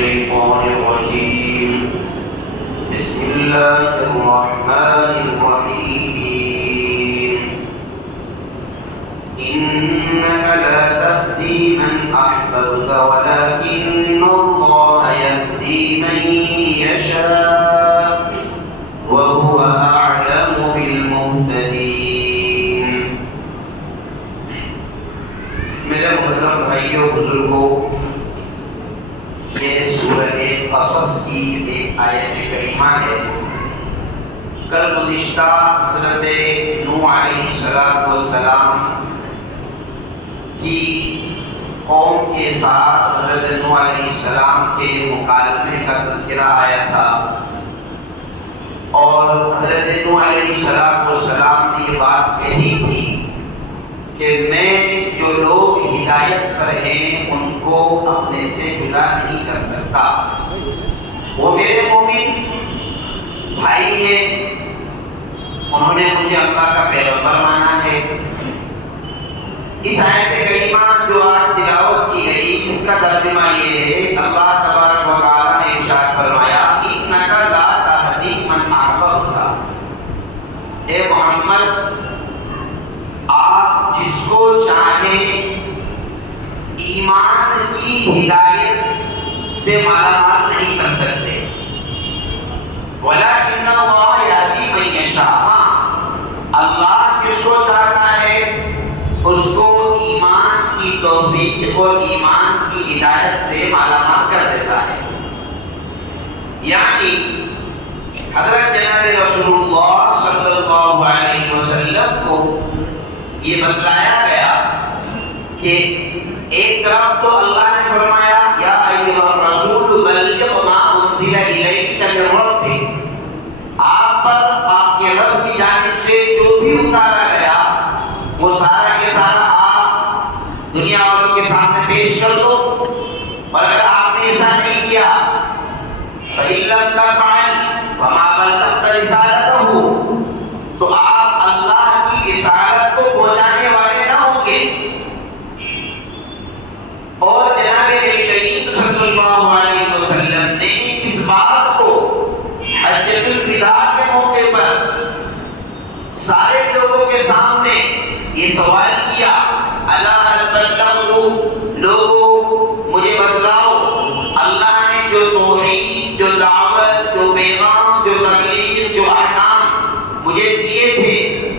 الشيطان الرجيم بسم الله الرحمن الرحيم إنك لا تهدي من أحببت ولكن الله يهدي من يشاء وهو أعلم بالمهتدين. میرے محترم بھائیوں بزرگوں، یہ سورہ قصص کی ایک آیت کریمہ ہے۔ کل گزشتہ حضرت نوح علیہ السلام کی قوم کے ساتھ حضرت نوح علیہ السلام کے مکالمے کا تذکرہ آیا تھا، اور حضرت نوح علیہ السلام نے یہ بات کہی تھی کہ میں جو لوگ ہدایت پر ہیں ان کو اپنے سے جدا نہیں کر سکتا۔ وہ میرے مومن بھائی ہیں، انہوں نے مجھے اللہ کا پیغمبر مانا ہے۔ اس آیت کریمہ جو آج تلاوت کی گئی، اس کا ترجمہ یہ ہے، اللہ تبارک و تعالیٰ نے ارشاد فرمایا انک لا تہدی من احببت، اے محمد آپ جس کو چاہیں ایمان کی ہدایت سے مالا مال نہیں کر سکتے، وَلَكِنَّ اللَّهَ يَهْدِي مَن يَشَاءُ، اللہ جس کو چاہتا ہے اس کو ایمان کی توفیق اور ایمان کی ہدایت سے مالا مال کر دیتا ہے۔ یعنی حضرت جناب رسول اللہ صلی اللہ علیہ وسلم کو یہ بتلایا گیا کہ ایک طرف تو اللہ نے فرمایا یا ایھا الرسول بلغ ما انزل الیک من ربک، آپ پر آپ کے رب کی جانب سے جو بھی اتارا گیا وہ سارا کے سارا آپ دنیا والوں کے سامنے پیش کر دو، اور اگر آپ نے ایسا نہیں کیا فإن لم تفعل فما بلغت رسالته، تو آپ اللہ کی رسالت کو پہنچانے والے نہ ہوں گے۔ اور جناب نبی کریم صلی اللہ علیہ وسلم نے اس بات کو حجۃ الوداع کے موقع پر سارے لوگوں کے سامنے یہ سوال کیا، الا هل بلغت، لوگوں مجھے بتلاؤ اللہ نے جو توحید، جو دعوت، جو پیغام، جو تبلیغ، جو احکام مجھے دیے تھے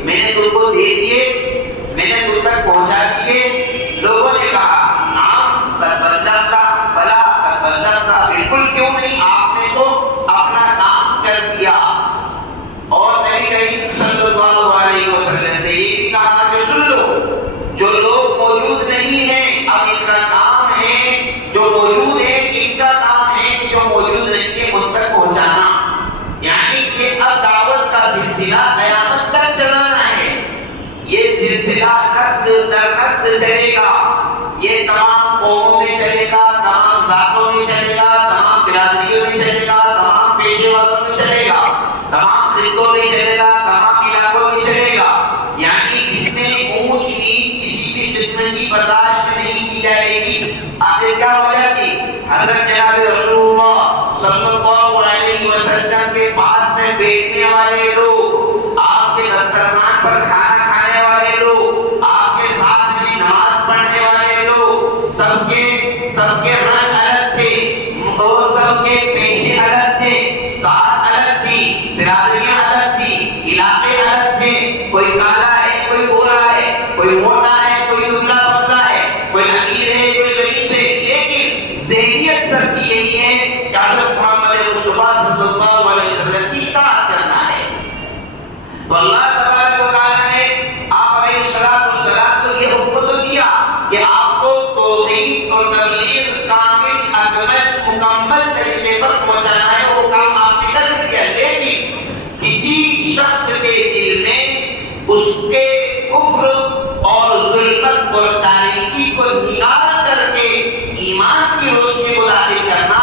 میں نے تم کو دے دیے، میں نے تم تک پہنچا دیے؟ لوگوں نے کہا نعم قد بلغت، بلا قد بلغت، بالکل کیوں نہیں، آپ نے تو اپنا کام کر دیا۔ اور نبی کریم صلی اللہ علیہ وسلم نے یہ بھی کہا کہ سن لو، جو لوگ موجود نہیں ہیں اب ان کا کام ہے، جو موجود ہیں ان کا کام ہے کہ جو موجود نہیں ہے ان تک پہنچانا۔ یعنی کہ اب دعوت کا سلسلہ قیامت تک چلانا ہے، یہ سلسلہ نسل در نسل چلے گا، یہ تمام قوموں میں چلے گا، تمام ذاتوں میں چلے گا، تمام برادریوں میں چلے گا، تمام پیشے والوں میں چلے گا، تمام خطوں میں چلے گا، تمام علاقوں میں چلے گا۔ یعنی اس میں اونچ نیچ کسی بھی قسم کی برداشت نہیں کی جائے گی۔ آخر کیا ہو جاتی؟ حضرت جناب رسول اللہ صلی اللہ علیہ وسلم کے پاس میں بیٹھنے والے لوگ، آپ کے دسترخوان پر کھانا کھانے والے لوگ، آپ کے ساتھ میں نماز پڑھنے والے لوگ، سب کے رنگ الگ تھے اور سب کے پیشے الگ تھے، ذات الگ تھی، برادریاں الگ تھی، علاقے الگ تھے، کوئی کالا ہے، کوئی گورا ہے، کوئی موٹا ہے، کوئی دبلا پتلا ہے، کوئی امیر ہے، کوئی غریب ہے، لیکن ذہنیت سب کی یہی ہے کہ حضرت محمد مصطفیٰ صلی اللہ علیہ وسلم کی اطاعت کرنا ہے۔ تو اللہ تبارک و تعالیٰ نے آپ علیہ السلام کو یہ حکم تو دیا کہ آپ کو توحید اور تبلیغ کامل، اکمل، مکمل طریقے پر پہنچانا ہے، وہ کام آپ نے کر دیا، لیکن کسی شخص کے دل میں اس کے کفر اور ظلمت اور تاریکی کو نکال کر کے ایمان کی روشنی کو داخل کرنا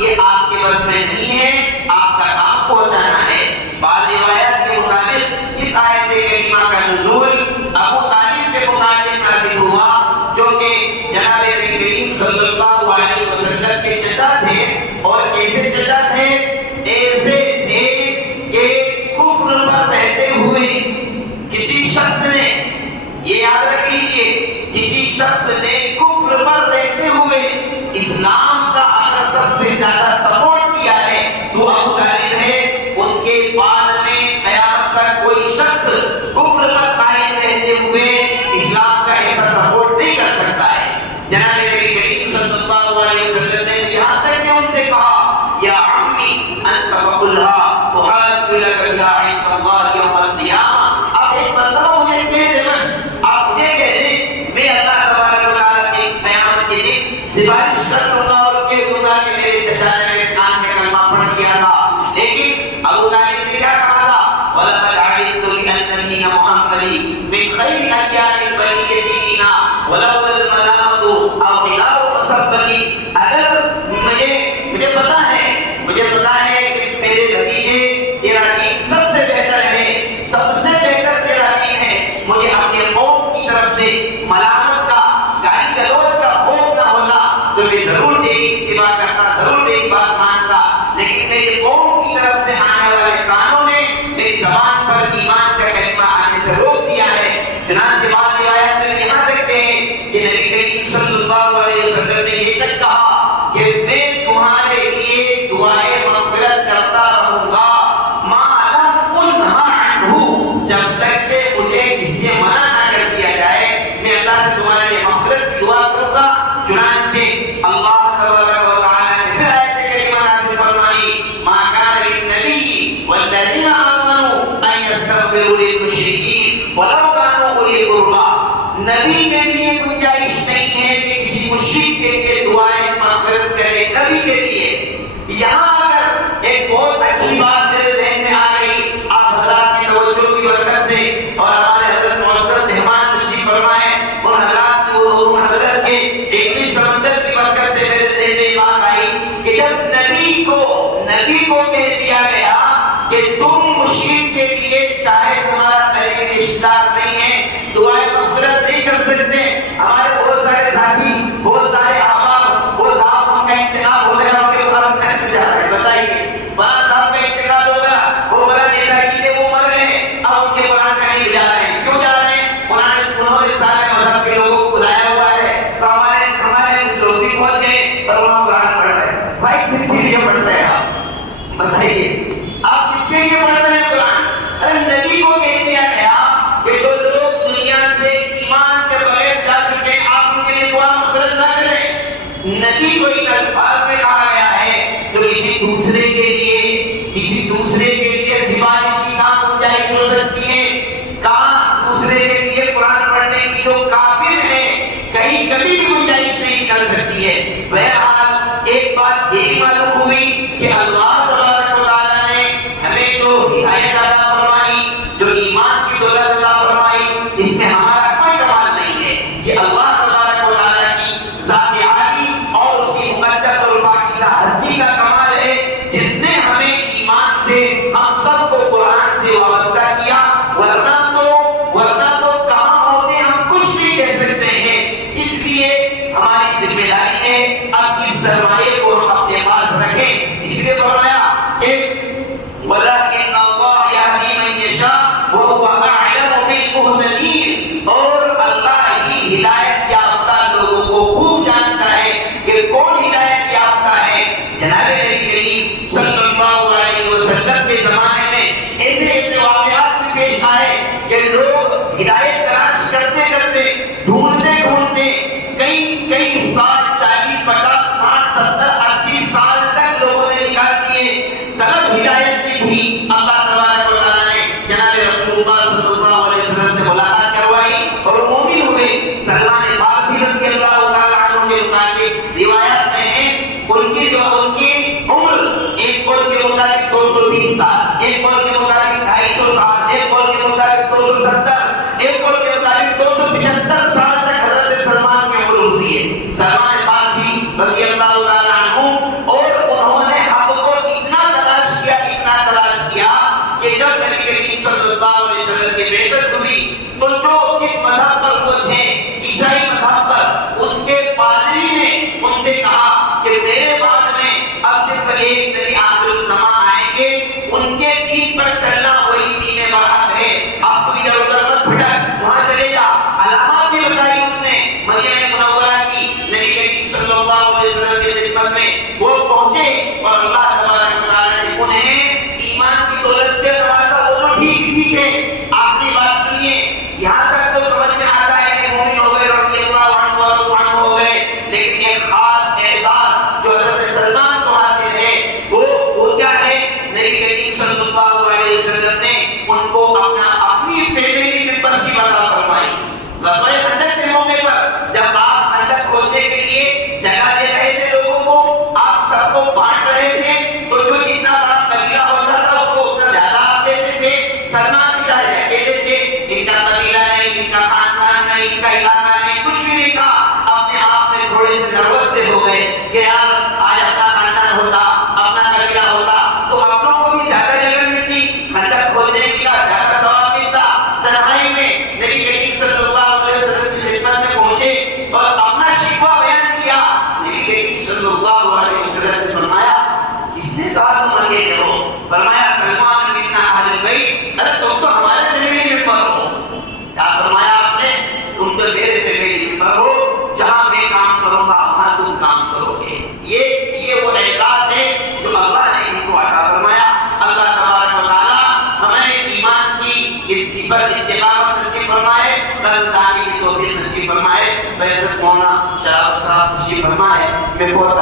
یہ آپ کے بس میں نہیں ہے، آپ کا کام پہنچانا ہے۔ بعض روایات کے مطابق اس آیت کریمہ کا نزول ابو طالب کے متعلق نازل ہوا، جو کہ جناب نبی کریم صلی اللہ علیہ وسلم کے چچا تھے، اسلام کا اگر سب سے زیادہ سپورٹ کیا ہے تو ابو طالب ہے. ان کے بعد میں قیامت تک کوئی شخص کفر پر قائم رہتے ہوئے اسلام کا ایسا سپورٹ نہیں کر سکتا ہے. جناب نبی کریم صلی اللہ علیہ وسلم نے یہاں تک کہ ان سے کہا یا عمی انت فقلها احاج لك بها عند اللہ یوم القیامہ. اب ایک مرتبہ مجھے کہہ دے، بس آپ مجھے کہہ دیں، میں اللہ تبارک و تعالیٰ کے قیامت کے دن سفارش کر دوں گا اور کہہ دوں گا کہ میرے چچا نے میرے کان میں کلمہ پڑھ دیا تھا. لیکن ابو طالب نے کیا کہا تھا؟ وَلَقَدْ عَلِمْتُ بِأَنَّ دِينَ مُحَمَّدٍ مِنْ خَيْرِ أَدْيَانِ الْبَرِيَّةِ دِينًا وَلَوْلَا الْمَلَامَةُ أَوْ غِدَارُ مَصَبَّةٍ. اگر مجھے پتا ہے کہ میرے بھتیجے تیرا دین سب سے بہتر ہے، سب سے بہتر تیرا دین ہے، مجھے اپنے قوم کی طرف سے ملامت کا، گالی گلوچ کا خوف نہ ہوتا تو میں ضرور تیری اتباع کرتا، ضرور تیری بات مانتا. لیکن میری قوم کی طرف سے آنے والے کانوں نے میری زبان پر ایمان کا کلمہ آنے سے روک دیا ہے. چنانچہ بعض روایات میں یہاں تک کہ نبی کریم صلی اللہ علیہ وسلم نے یہ تک کہا کہ میں تمہارے لیے دعائیں مغفرت کرتا رہوں گا ما لم انہا عنہ، جب تک کہ مجھے اس سے منع نہ کر دیا جائے. میں اللہ سے تمہارے لیے مغفرت کی دعا کروں گا. چنانچہ اللہ تبارک و تعالی نے پھر آیت کریمہ نازل فرمائی ما کان للنبی والذین آمنوا ان یستغفروا للمشرکین ولو کانوا اولی قربی. نبی کے لیے گنجائش نہیں ہے کہ کسی مشرک کے لیے دعائیں مغفرت کرے. نبی کے لیے یہاں اگر ایک بہت اچھی بات میرے ذہن میں آ گئی آپ حضرات کی توجہ کی برکت سے، اور ہمارے حضرت معزز مہمان تشریف فرمائے، ان حضرات کی ان حضرت کے علمی سمندر کی برکت سے میرے ذہن میں بات آئی کہ جب نبی کو کہہ دیا گیا کہ تم مشرک کے لیے چاہے تمہارا قریبی رشتہ دار نہیں ہے دعائیں مغفرت نہیں کر سکتے. ہمارے بہت سارے ساتھی، بہت سارے احباب، وہ صاحب ان کا انتقال ہو گیا، ان کے قرآن خیر میں جا رہے ہیں، بتائیے فلاں صاحب کا انتقال ہو گیا، وہ فلاں نیتا جی تھے وہ مر گئے، اب ان کے قرآن خیر میں جا رہے ہیں. کیوں جا رہے ہیں؟ انہوں نے سارے مذہب کے لوگوں کو بلایا ہوا ہے تو ہمارے لوگ بھی پہنچ گئے اور وہاں قرآن پڑھ رہے ہیں. بھائی کس کے لیے پڑھ رہے ہیں آپ؟ بتائیے آپ کس کے لیے پڑھ رہے ہیں قرآن؟ ارے نبی کو کہہ دیا گیا کہ جو لوگ دنیا سے ایمان کے بغیر جا چکے ہیں آپ ان کے لیے دعا مغفرت نہ کریں. نبی کو ان الفاظ میں کہا گیا ہے تو کسی دوسرے کے لیے سفارش کی کہاں گنجائش ہو سکتی ہے؟ کہاں دوسرے کے لیے قرآن پڑھنے کی جو کافر ہے کہیں کبھی بھی گنجائش نہیں نکل سکتی ہے. بہرحال ایک بات یہ بھی معلوم ہوئی کہ اللہ تبارک و تعالیٰ نے ہمیں جو ہدایت عطا فرمائی، جو ایمان کی دولت عطا فرمائی، اس میں ہمارا کوئی کمال نہیں ہے. یہ اللہ تبارک و تعالیٰ کی ذات عالی اور اس کی مقدس اور پاکیزہ ہستی کا کمال ہے جس نے ہمیں ایمان سے ہم سب کو قرآن سے وابستہ کیا. ورنہ تو کہاں ہوتے ہم کچھ بھی کہہ سکتے ہیں. اس لیے ہماری ذمہ داری ہے اب اس سرمایے کو ہم اپنے پاس رکھیں. اس لیے فرمایا کہ وَلَكِنَّ اللَّهَ يَهْدِي مَن يَشَاءُ وَهُوَ أَعْلَمُ بِالْمُهْتَدِينَ. اور اللہ ہی ہدایت یافتہ لوگوں کو خوب جانتا ہے کہ کون ہدایت یافتہ ہے. جناب نبی کریم صلی اللہ علیہ وسلم کے زمانے میں ایسے واقعات بھی پیش آئے کہ لوگ ہدایت تلاش کرتے ڈھونڈتے کئی سال 40 50 60 70 80 سال تک لوگوں نے نکال دیے طلب ہدایت کی بھی. اللہ تبارک و تعالیٰ نے جناب رسول اللہ صلی اللہ علیہ وسلم سے ملاقات کروائی اور مومن ہوئے. سلمان فارسی رضی اللہ تعالیٰ عنہ کے متعلق روایات میں ہیں ان کی کی خدمت میں وہ پہنچے اور اللہ تبارک و تعالیٰ نے انہیں ایمان کی دولت سے نوازا. وہ تو ٹھیک ہے. آخری بات سنیے. یہاں تک تو سمجھ میں آتا ہے کہ مومن ہو گئے, رضی اللہ عنہ و رضوا عنہ ہو گئے, لیکن ایک خاص اعزاز جو حضرت سلمان کو حاصل ہے وہ کیا ہے؟ نبی کریم صلی اللہ علیہ وسلم نے ان کو اپنی فیملی ممبرشپ عطا فرمائی. غزوہ خندق کے موقع پر جب آپ خندق کھودنے کے لیے جگہ دے رہے تھے لوگوں کو, آپ سب کو بانٹ رہے تھے, تو جو جتنا بڑا قبیلہ ہوتا تھا اس کو اتنا زیادہ آپ دیتے تھے. سلمان بیچارے اکیلے تھے, ان کا قبیلہ نہیں, ان کا خاندان نہیں, ان کا علاقہ نہیں, کچھ بھی نہیں تھا. اپنے آپ میں تھوڑے سے نروس سے ہو گئے کہ یار آج اپنا خاندان ہوتا, اپنا قبیلہ ہوتا تو اپنوں کو بھی زیادہ جگہ ملتی, خندق کھودنے کا زیادہ ثواب ملتا. تنہائی میں نبی کریم صلی اللہ علیہ وسلم کی خدمت میں پہنچے اور اپنا شکوہ بیان کیا. نبی کریم صلی اللہ علیہ وسلم نے فرمایا, کس نے کہا تم اکیلے ہو؟ فرمایا سلمان منا اہل البیت. ارے تم تو ہمارے فیملی ممبر ہو. کیا فرمایا آپ نے؟ تم تو میرے فیملی ممبر ہو, جہاں میں کام کروں گا وہاں تم کام کرو گے. یہ وہ اعزاز ہے جو اللہ نے ان کو عطا فرمایا. اللہ تبارک و تعالیٰ ہمیں ایمان کی پر استقامت نصیب فرمائے, قدردانی کی توفیق نصیب فرمائے. حضرت مولانا شرافت صاحب نصیب فرمائے. میں بہت